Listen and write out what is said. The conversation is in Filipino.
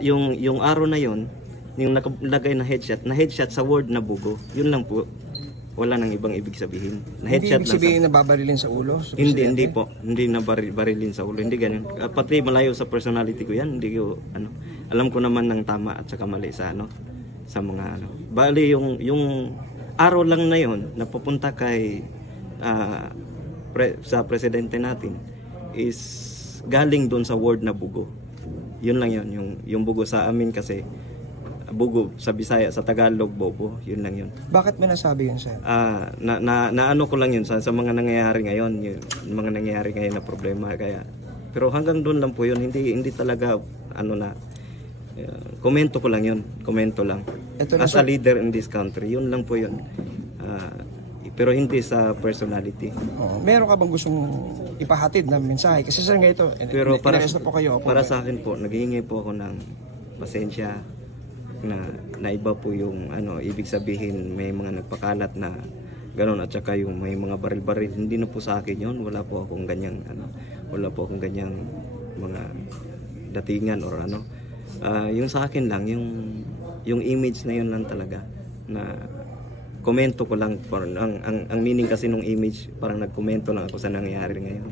Yung arrow na yon, yung nakalagay na headshot sa word na bugo, yun lang po. Wala nang ibang ibig sabihin. Na headshot hindi ibig sabihin na babarilin sa ulo? Hindi po. Hindi na barilin sa ulo. Hindi ganun. Pati malayo sa personality ko yan. Hindi ko, alam ko naman ng tama at saka mali sa sa mga Bali yung arrow lang na yon na pupunta kay sa presidente natin is galing doon sa word na bugo. Yun lang yun. Yung bugo sa amin kasi bugo sa Bisaya, sa Tagalog bobo, yun lang yun. Bakit mo nasabi yun, sir? Ano ko lang yun sa mga nangyayari ngayon, mga nangyayari ngayon na problema, kaya pero hanggang doon lang po yun, hindi talaga komento ko lang yun, komento lang. As a leader in this country, yun lang po yun. Pero hindi sa personality. Meron ka bang gustong ipahatid na mensahe? Kasi sir, ito, pero para sa akin po, naghihingi po ako ng pasensya na iba po yung ibig sabihin may mga nagpakalat na gano'n at saka yung may mga baril-baril, hindi na po sa akin yun. Wala po akong ganyang mga datingan or yung sa akin lang yung image na yun lang talaga, na komento ko lang. Ang meaning kasi nung image, parang nagkomento lang ako sa nangyayari ngayon.